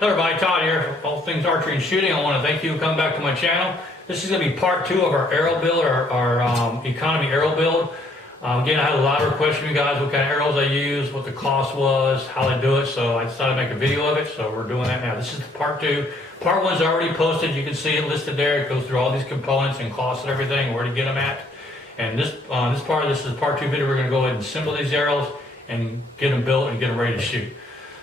Hello everybody, Todd here, all things archery and shooting. I want to thank you for coming back to my channel. This is going to be part 2 of our arrow build, our economy arrow build. Again, I had a lot of requests from you guys, what kind of arrows I use, what the cost was, how I do it, so I decided to make a video of it, so we're doing that now. This is part 2. Part 1 is already posted, you can see it listed there. It goes through all these components and costs and everything, where to get them at. And this is part 2 video. We're going to go ahead and assemble these arrows and get them built and get them ready to shoot.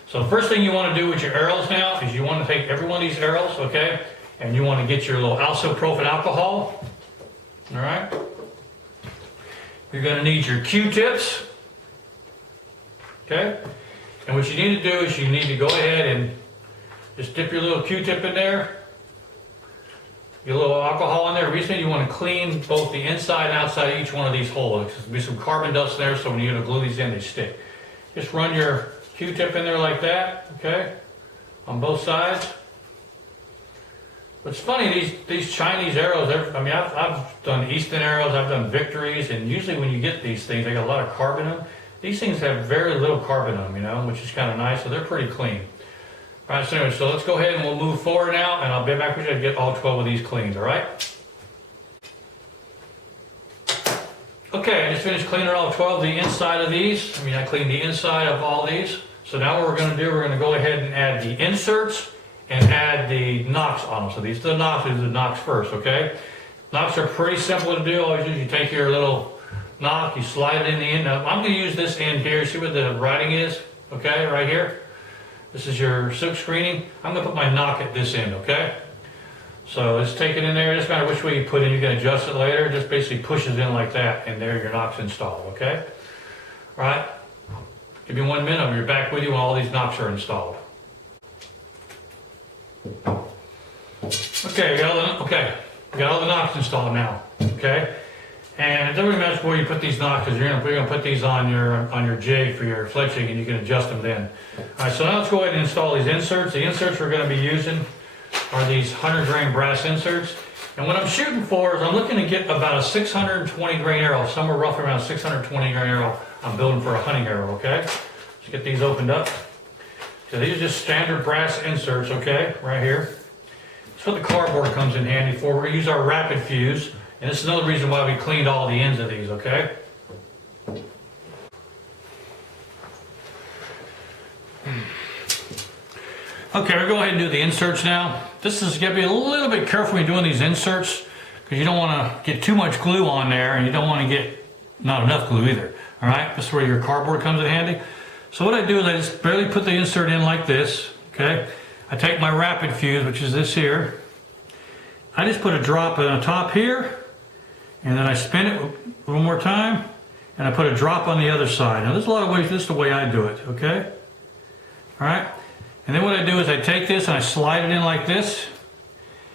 So the first thing you want to do with your arrows now is you want to take every one of these arrows, okay, and you want to get your little isopropyl alcohol, all right? You're going to need your Q-tips, okay? And what you need to do is you need to go ahead and just dip your little Q-tip in there, your little alcohol in there. The reason you want to clean both the inside and outside of each one of these holes. There'll be some carbon dust there, so when you glue these in, they stick. Just run your Q-tip in there like that, okay, on both sides. What's funny, these Chinese arrows, I've done Easton arrows, I've done Victories, and usually when you get these things, they got a lot of carbon in them. These things have very little carbon in them, you know, which is kind of nice, so they're pretty clean. All right, so anyway, so let's go ahead and we'll move forward now, and I'll be back with you to get all 12 of these cleaned, all right? Okay, I just finished cleaning all 12 of the inside of these. I cleaned the inside of all these. So now what we're going to do, we're going to go ahead and add the inserts and add the nocks on them. So these are the nocks, these are the nocks first, okay? Nocks are pretty simple to do. All you do is you take your little nock, you slide it in the end. Now, I'm going to use this end here. See what the writing is? Okay, right here. This is your silk screening. I'm going to put my nock at this end, okay? So let's take it in there. It doesn't matter which way you put it. You can adjust it later. It just basically pushes in like that, and there your nock's installed, okay? All right. Give me 1 minute, I'll be back with you when all these nocks are installed. Okay, we got all the nocks installed now. Okay, and it doesn't really matter where you put these nocks, because we're gonna put these on your jig for your fletching, and you can adjust them then. All right, so now let's go ahead and install these inserts. The inserts we're going to be using are these 100-grain brass inserts. And what I'm shooting for is I'm looking to get about a 620-grain arrow, somewhere roughly around 620-grain arrow. I'm building for a hunting arrow, okay? Let's get these opened up. So these are just standard brass inserts, okay, right here. That's what the cardboard comes in handy for. We're going to use our rapid fuse, and this is another reason why we cleaned all the ends of these, okay? Okay, we'll go ahead and do the inserts now. This is going to be a little bit careful when you're doing these inserts, because you don't want to get too much glue on there, and you don't want to get not enough glue either. All right, this is where your cardboard comes in handy. So what I do is I just barely put the insert in like this, okay? I take my rapid fuse, which is this here. I just put a drop on the top here, and then I spin it one more time, and I put a drop on the other side. Now there's a lot of ways, this is the way I do it, okay? All right, and then what I do is I take this and I slide it in like this,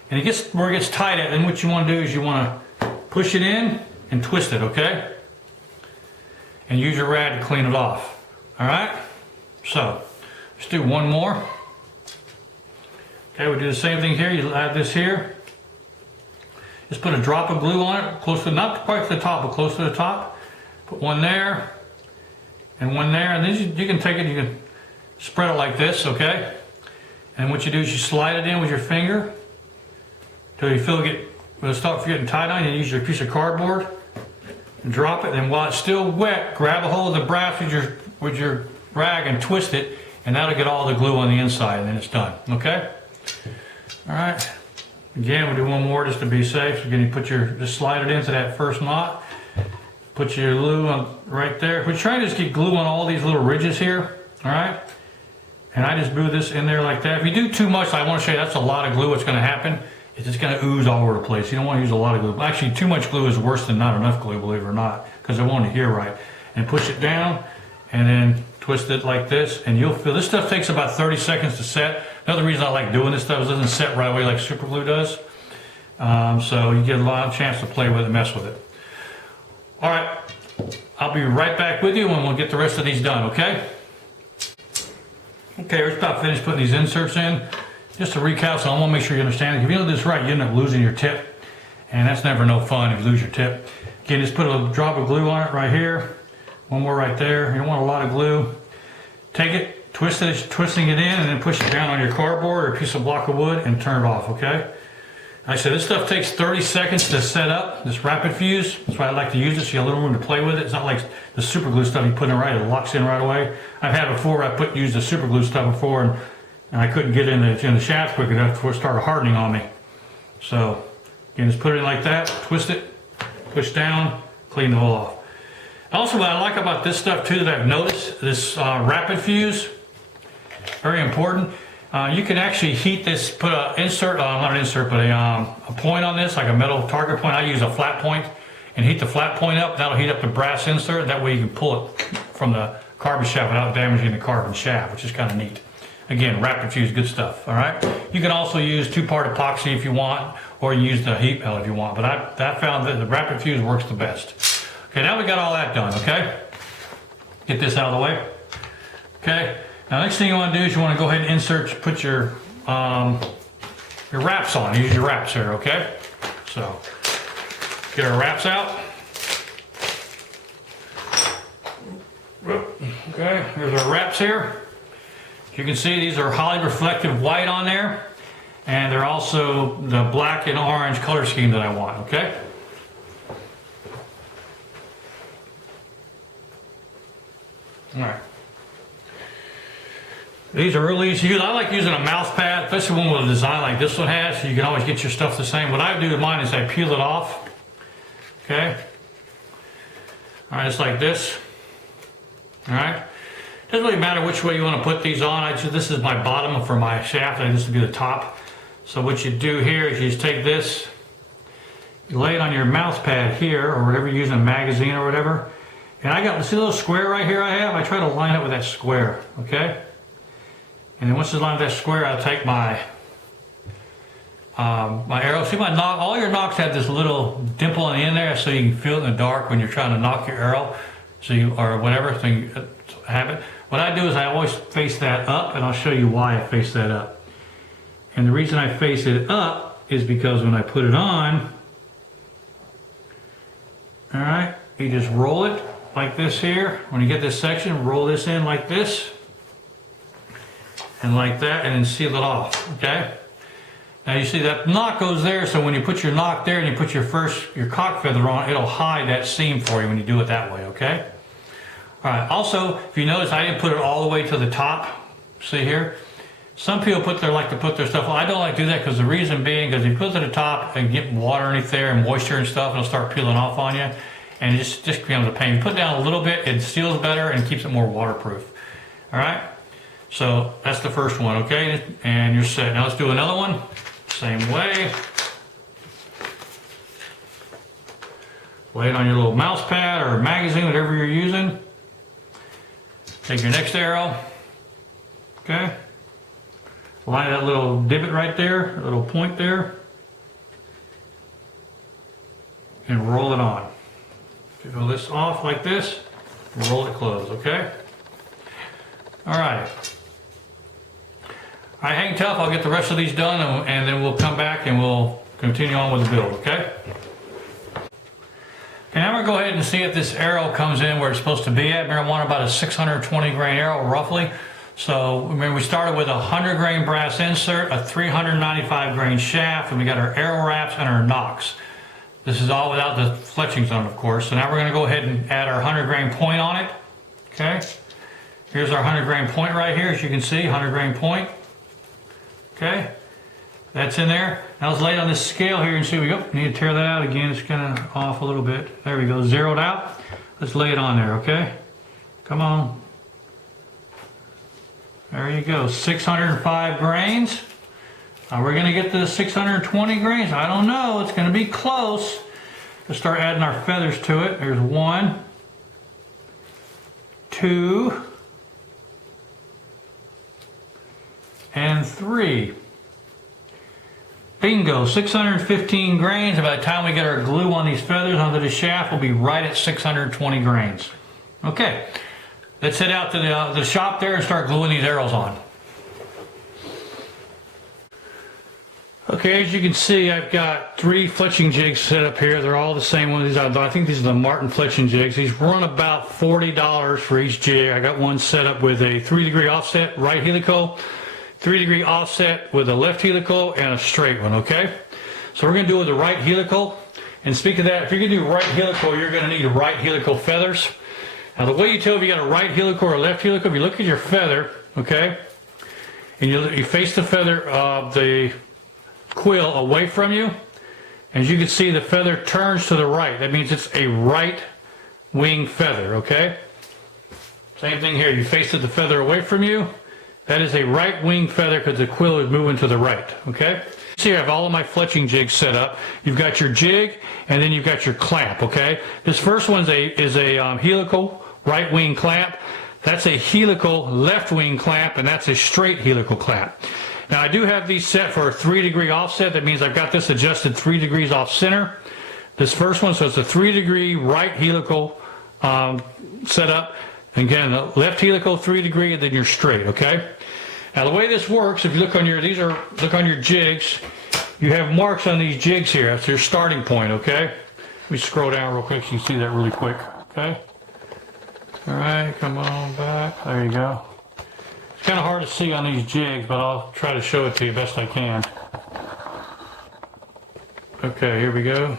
and it gets where it gets tight at, and what you want to do is you want to push it in and twist it, okay? And use your rad to clean it off. All right? So, let's do one more. Okay, we do the same thing here. You add this here. Just put a drop of glue on it, close to, not quite to the top, but close to the top. Put one there, and one there, and then you can take it, you can spread it like this, okay? And what you do is you slide it in with your finger until you feel it will start getting tight on. You use your piece of cardboard. And drop it, and while it's still wet, grab a hold of the brass with your rag and twist it, and that'll get all the glue on the inside, and then it's done, okay? All right, again, we'll do one more just to be safe. So again, you just slide it into that first knot, put your glue on right there. We're trying to just get glue on all these little ridges here, all right? And I just move this in there like that. If you do too much, I want to show you that's a lot of glue. What's going to happen? It's just going to ooze all over the place. You don't want to use a lot of glue. Actually, too much glue is worse than not enough glue, believe it or not, because it won't adhere right. And push it down, and then twist it like this, and you'll feel, this stuff takes about 30 seconds to set. Another reason I like doing this stuff is it doesn't set right away like super glue does. So you get a lot of chance to play with it, mess with it. All right, I'll be right back with you when we'll get the rest of these done, okay? Okay, we're about finished putting these inserts in. Just to recap, so I want to make sure you understand. If you don't do this right, you end up losing your tip. And that's never no fun if you lose your tip. Again, just put a drop of glue on it right here. One more right there. You don't want a lot of glue. Take it, twisting it in, and then push it down on your cardboard or a piece of block of wood and turn it off, okay? Like I said, this stuff takes 30 seconds to set up, this rapid fuse. That's why I like to use it, so you have a little room to play with it. It's not like the super glue stuff you put in right, it locks in right away. I've had before, used the super glue stuff before, and I couldn't get in the shaft quick enough before it started hardening on me. So, again, just put it in like that, twist it, push down, clean the hole off. Also, what I like about this stuff too that I've noticed, this rapid fuse, very important. You can actually heat this, put an insert, not an insert, but a point on this, like a metal target point. I use a flat point and heat the flat point up. That'll heat up the brass insert. That way you can pull it from the carbon shaft without damaging the carbon shaft, which is kind of neat. Again, rapid fuse, good stuff, all right? You can also use two-part epoxy if you want, or you use the heat metal if you want, but I found that the rapid fuse works the best. Okay, now we got all that done, okay? Get this out of the way, okay? Now, next thing you want to do is you want to go ahead and insert, put your wraps on. Use your wraps here, okay? So, get our wraps out. Okay, here's our wraps here. As you can see, these are highly reflective white on there, and they're also the black and orange color scheme that I want, okay? All right. These are really easy to use. I like using a mouse pad, especially one with a design like this one has, so you can always get your stuff the same. What I do with mine is I peel it off, okay? All right, just like this, all right? Doesn't really matter which way you want to put these on. This is my bottom for my shaft, and this would be the top. So what you do here is you just take this, you lay it on your mouse pad here, or whatever you're using, a magazine or whatever. And I got, see the little square right here I have? I try to line up with that square, okay? And then once it's lined with that square, I'll take my my arrow. See my knock, all your knocks have this little dimple on the end there so you can feel it in the dark when you're trying to knock your arrow, so you, or whatever, so you have it. What I do is I always face that up, and I'll show you why I face that up. And the reason I face it up is because when I put it on, all right, you just roll it like this here. When you get this section, roll this in like this, and like that, and then seal it off, okay? Now you see that knock goes there, so when you put your knock there and you put your cock feather on, it'll hide that seam for you when you do it that way, okay? All right, also, if you notice, I didn't put it all the way to the top, see here? Some people like to put their stuff, well, I don't like to do that because the reason being, because if you put it to the top and get water underneath there and moisture and stuff, it'll start peeling off on you, and it just becomes a pain. You put it down a little bit, it seals better and keeps it more waterproof, all right? So that's the first one, okay? And you're set. Now let's do another one. Same way. Lay it on your little mouse pad or magazine, whatever you're using. Take your next arrow, okay? Line that little divot right there, a little point there, and roll it on. Peel this off like this, and roll it closed, okay? All right. All right, hang tough. I'll get the rest of these done, and then we'll come back and we'll continue on with the build, okay? Okay, now we're going to go ahead and see if this arrow comes in where it's supposed to be at. I want about a 620 grain arrow, roughly. So, remember, we started with a 100 grain brass insert, a 395 grain shaft, and we got our arrow wraps and our nocks. This is all without the fletching zone, of course. So now we're going to go ahead and add our 100 grain point on it, okay? Here's our 100 grain point right here, as you can see, 100 grain point. Okay, that's in there. Now let's lay it on this scale here and see. We go. Need to tear that out again. It's kind of off a little bit. There we go. Zeroed out. Let's lay it on there. Okay. Come on. There you go. 605 grains. We're going to get to 620 grains. I don't know. It's going to be close. Let's start adding our feathers to it. There's 1, 2. And 3. Bingo, 615 grains. By the time we get our glue on these feathers onto the shaft, we'll be right at 620 grains. Okay, let's head out to the shop there and start gluing these arrows on. Okay, as you can see, I've got 3 fletching jigs set up here. They're all the same ones. I think these are the Martin fletching jigs. These run about $40 for each jig. I got one set up with a 3-degree offset right helical, 3-degree offset with a left helical, and a straight one, okay? So we're going to do it with the right helical. And speaking of that, if you're going to do right helical, you're going to need right helical feathers. Now the way you tell if you got a right helical or a left helical, if you look at your feather, okay, and you face the feather of the quill away from you, as you can see the feather turns to the right. That means it's a right wing feather, okay? Same thing here, you face the feather away from you, that is a right wing feather because the quill is moving to the right, okay? See, I have all of my fletching jigs set up. You've got your jig and then you've got your clamp, okay? This first one is a helical right wing clamp. That's a helical left wing clamp, and that's a straight helical clamp. Now I do have these set for a 3-degree offset. That means I've got this adjusted 3 degrees off center. This first one, so it's a 3-degree right helical setup. Again, the left helical 3-degree, and then you're straight. Okay. Now the way this works, if you look on your look on your jigs, you have marks on these jigs here. That's your starting point. Okay. Let me scroll down real quick so you can see that really quick. Okay. All right, come on back. There you go. It's kind of hard to see on these jigs, but I'll try to show it to you best I can. Okay, here we go.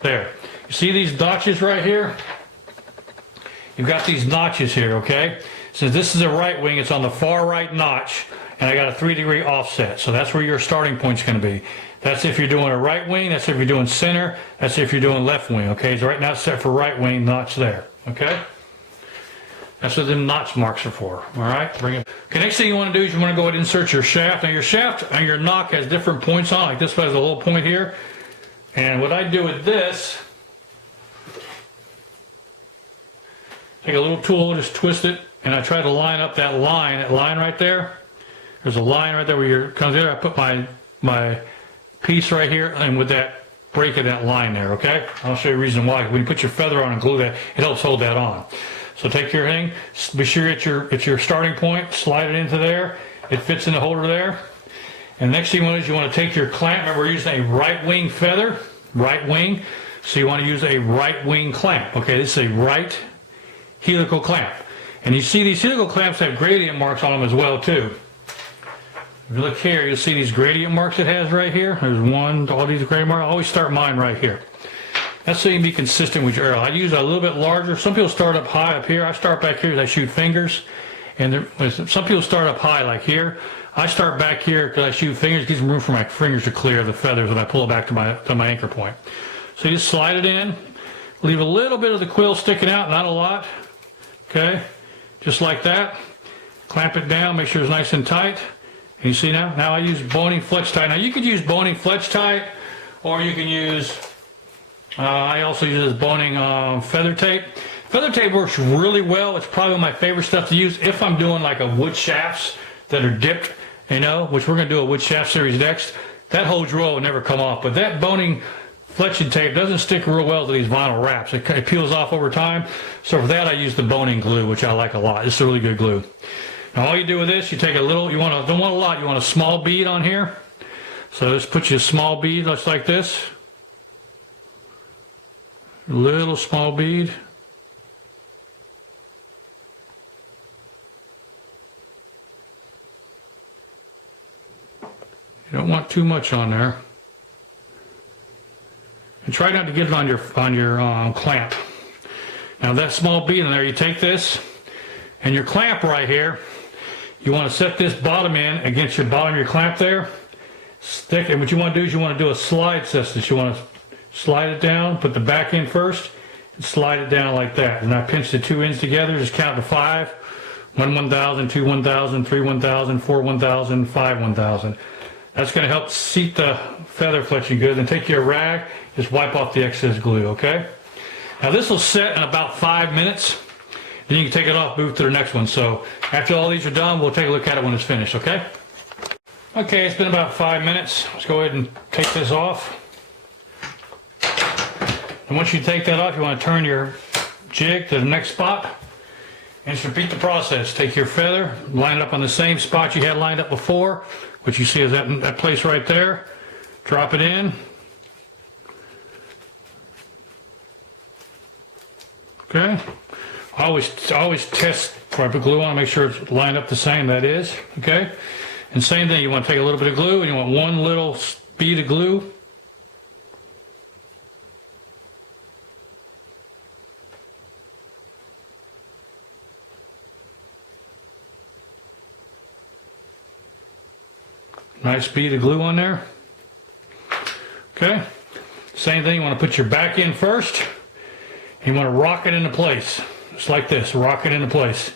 There. You see these notches right here? You've got these notches here, okay? Since this is a right wing, it's on the far right notch, and I got a 3-degree offset. So that's where your starting point's going to be. That's if you're doing a right wing, that's if you're doing center, that's if you're doing left wing, okay? So right now it's set for right wing, notch there, okay? That's what them notch marks are for. All right, bring it. Okay, next thing you want to do is you want to go ahead and insert your shaft. Now your shaft and your nock has different points on. Like this one has a little point here. And what I do with this, take a little tool, just twist it, and I try to line up that line right there. There's a line right there where comes there. I put my piece right here, and with that, break in that line there. Okay, I'll show you a reason why. When you put your feather on and glue that, it helps hold that on. So take your thing, be sure it's your starting point, slide it into there, it fits in the holder there. And next thing you want to take your clamp. Remember, we're using a right wing feather, right wing, so you want to use a right wing clamp. Okay, this is a right helical clamp. And you see these helical clamps have gradient marks on them as well too. If you look here, you'll see these gradient marks it has right here. There's one, all these gradient marks. I always start mine right here. That's so you can be consistent with your arrow. I use a little bit larger. Some people start up high up here. I start back here as I shoot fingers. And some people start up high like here. I start back here because I shoot fingers. It gives me room for my fingers to clear the feathers when I pull it back to my anchor point. So you just slide it in. Leave a little bit of the quill sticking out, not a lot. Okay, just like that. Clamp it down, make sure it's nice and tight. And you see now I use boning fletch tight. Now you could use boning fletch tight, or you can use I also use this boning feather tape. Feather tape works really well. It's probably my favorite stuff to use if I'm doing like a wood shafts that are dipped, you know, which we're going to do a wood shaft series next. That holds real, will never come off. But that boning fletching tape doesn't stick real well to these vinyl wraps. It peels off over time. So for that I use the boning glue, which I like a lot. It's a really good glue. Now all you do with this, you take a little, don't want a lot, you want a small bead on here. So just put you a small bead just like this. Little small bead. You don't want too much on there. And try not to get it on your clamp. Now that small bead in there, you take this and your clamp right here, you want to set this bottom in against your bottom of your clamp there. Stick, and what you want to do is you want to do a slide system. You want to slide it down, put the back in first, and slide it down like that. And I pinch the two ends together, just count to 5. 1 1,000, 2 1,000, 3 1,000, 4 1,000, 5 1,000. That's going to help seat the feather fletching good. Then take your rag, just wipe off the excess glue, okay? Now this will set in about 5 minutes. Then you can take it off, move to the next one. So after all these are done, we'll take a look at it when it's finished, okay? Okay, it's been about 5 minutes. Let's go ahead and take this off. And once you take that off, you want to turn your jig to the next spot. And just repeat the process. Take your feather, line it up on the same spot you had lined up before, which you see is that place right there. Drop it in. Okay. I always test before I put glue on, make sure it's lined up the same, that is. Okay. And same thing, you want to take a little bit of glue and you want one little bead of glue. Nice bead of glue on there. Okay. Same thing, you want to put your back in first. You want to rock it into place. Just like this, rock it into place.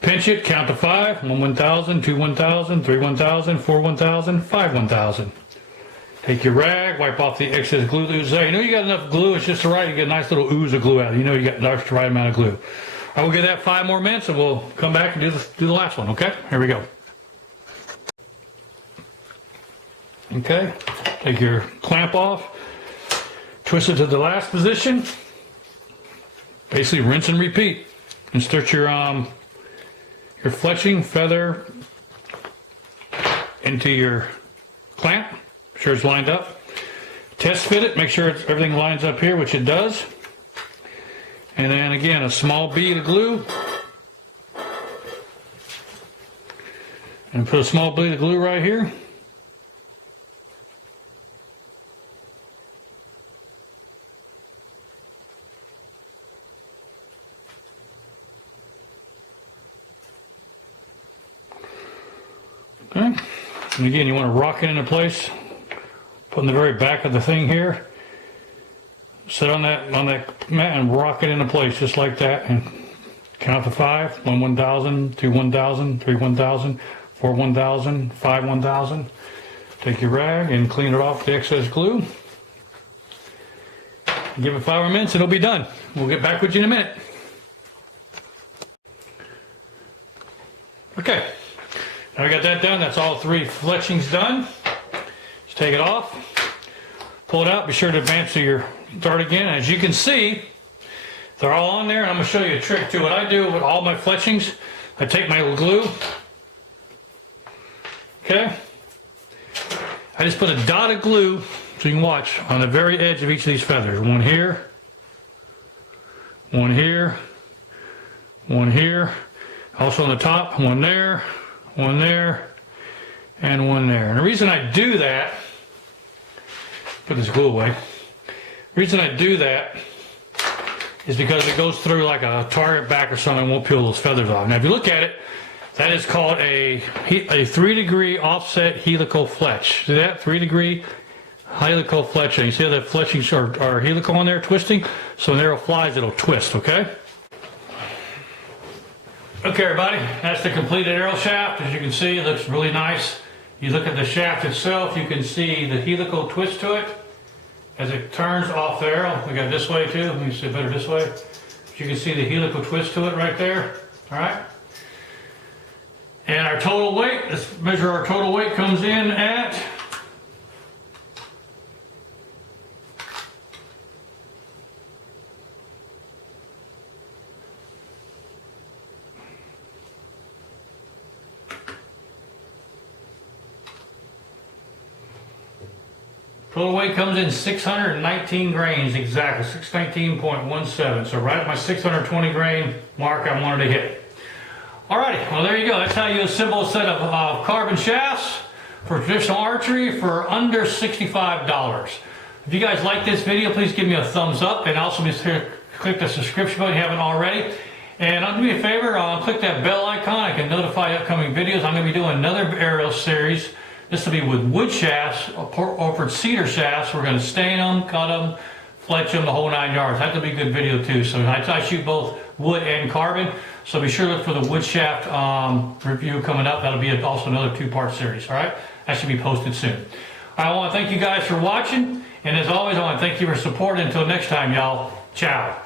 Pinch it, count to 5. 1 1,000, 2 1,000, 3 1,000, 4 1,000, 5 1,000. Take your rag, wipe off the excess glue that was there. You know you got enough glue, it's just right. You get a nice little ooze of glue out. You know you got the right amount of glue. I will give that 5 more minutes and we'll come back and do the last one, okay? Here we go. Okay, take your clamp off, twist it to the last position. Basically rinse and repeat. Insert your fletching feather into your clamp. Make sure it's lined up. Test fit it, make sure everything lines up here, which it does. And then again, a small bead of glue. And put a small bead of glue right here. Okay. And again, you want to rock it into place. Put in the very back of the thing here. Sit on that mat and rock it into place just like that. And count to 5. 1 1,000, 2 1,000, 3 1,000, 4 1,000, 5 1,000. Take your rag and clean it off the excess glue. Give it 5 more minutes and it'll be done. We'll get back with you in a minute. Okay. Now we got that done. That's all 3 fletchings done. Just take it off, pull it out. Be sure to advance to your dart again. As you can see, they're all on there. And I'm going to show you a trick too. What I do with all my fletchings, I take my glue. Okay. I just put a dot of glue, so you can watch, on the very edge of each of these feathers. One here, one here, one here. Also on the top, one there, and one there. And the reason I do that, put this glue away. The reason I do that is because it goes through like a target back or something, won't peel those feathers off. Now if you look at it, that is called a 3-degree offset helical fletch. See that? 3-degree helical fletching. You see how the fletchings are helical on there twisting? So when the arrow flies, it'll twist, okay? Okay everybody, that's the completed arrow shaft. As you can see, it looks really nice. You look at the shaft itself, you can see the helical twist to it as it turns off the arrow. We got this way too, let me see it better this way. You can see the helical twist to it right there, all right? And our total weight, let's measure our total weight, comes in at total weight comes in 619 grains exactly, 619.17. So right at my 620 grain mark I wanted to hit. Alrighty, well there you go. That's how you assemble a set of carbon shafts for traditional archery for under $65. If you guys like this video, please give me a thumbs up, and also be sure to click the subscription button if you haven't already. And do me a favor, click that bell icon. I can notify upcoming videos. I'm going to be doing another arrow series. This will be with wood shafts, or for cedar shafts. We're going to stain them, cut them, fletch them, the whole 9 yards. That'll be a good video too. So I shoot both wood and carbon. So be sure to look for the wood shaft review coming up. That'll be also another 2-part series. All right, that should be posted soon. I want to thank you guys for watching, and as always, I want to thank you for support. Until next time, y'all. Ciao.